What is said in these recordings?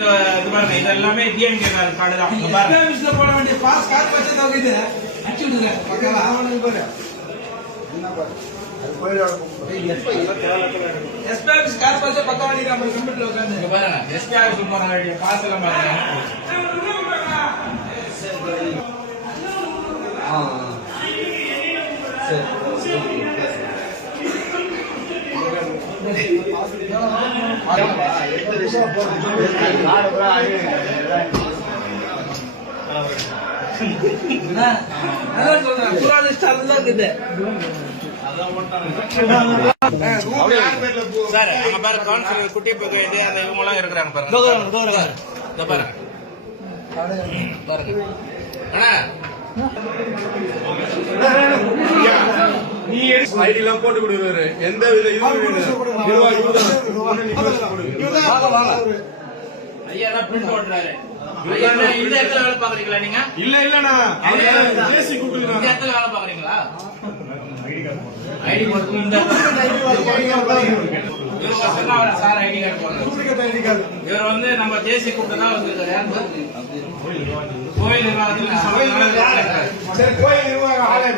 இது எல்லாமே DMK card தான். போட வேண்டிய பாஸ் கார்டு வச்சு தோக்குது அடிச்சு விடுங்க. பக்கவா அவனுக்கு பாரு. என்ன பாரு. அது போயிடு. எஸ்பிஆர்எஸ் கார்டு வச்சு பக்கவா நீங்க நம்ம கம்ப்யூட்டர்ல உட்கார்ந்து. இங்க பாருங்க. எஸ்பிஆர்எஸ் போற வேண்டிய பாஸ் எல்லாம் பாருங்க. சரி. சார் அங்க பாரு கவுன்சிலர் குட்டி பக்கம் அந்த இவங்க எல்லாம் இருக்கிறாங்க பாருங்க பாருங்க அண்ணா நீ ஐடி எல்லாம் போட்டு கொடுக்குறாரு. எந்த வித ஐயா தான் பிரிண்ட் ஓட்டுறாரு. இந்த இடத்துல வேலை பாக்குறீங்களா நீங்க? இல்லண்ணா இந்த இடத்துல வேலை பாக்குறீங்களா? ஐடி கார்டு இந்த சார் ஐடி கார்டு போடுறாரு. இவர் வந்து நம்ம தேசிய கூட்டம் தான் வந்து கோயில் நிர்வாகத்தில் கோயில் நிர்வாகம் ஆளே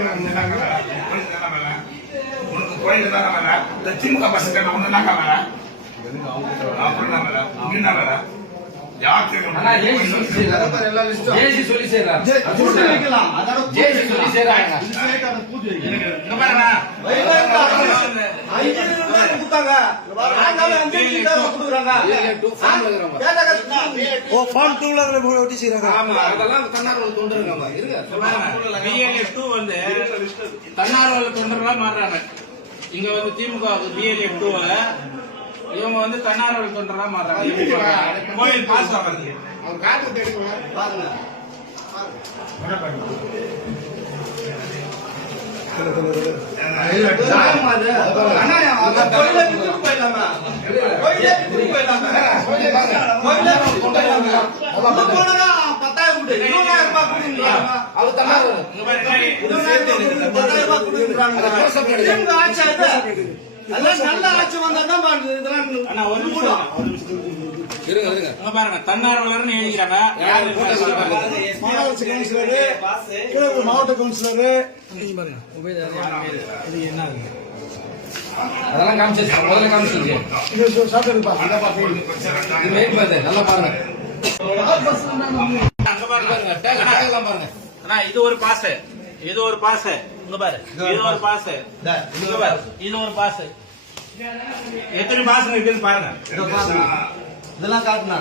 கோயில் திமுக பசங்க சொல்லி செய்யறாங்க. தன்னார்வல தொண்டர்களா மாறுறாங்க. இங்க வந்து திமுக பிஎல்எஃப் 2 இவங்க வந்து தன்னார்வல தொண்டர்களா மாறுறாங்க. கோயில் பாஸ் ஆகுது. தன்னார்வலர் எழுதிக்கிறாங்க. மாவட்ட கவுன்சிலரு அதெல்லாம் காமிச்சிருச்சு. முதல்ல காமிச்சிருச்சு. நல்லா பாருங்க. அங்க பாருங்க பாருங்க. இது ஒரு பாஸ், இது ஒரு பாஸ். இங்க பாரு, இது ஒரு பாஸ், இங்க பாரு, இது ஒரு பாஸ். எத்தனை பாஸ் இருக்குன்னு பாருங்க. இதெல்லாம் காட்டுனா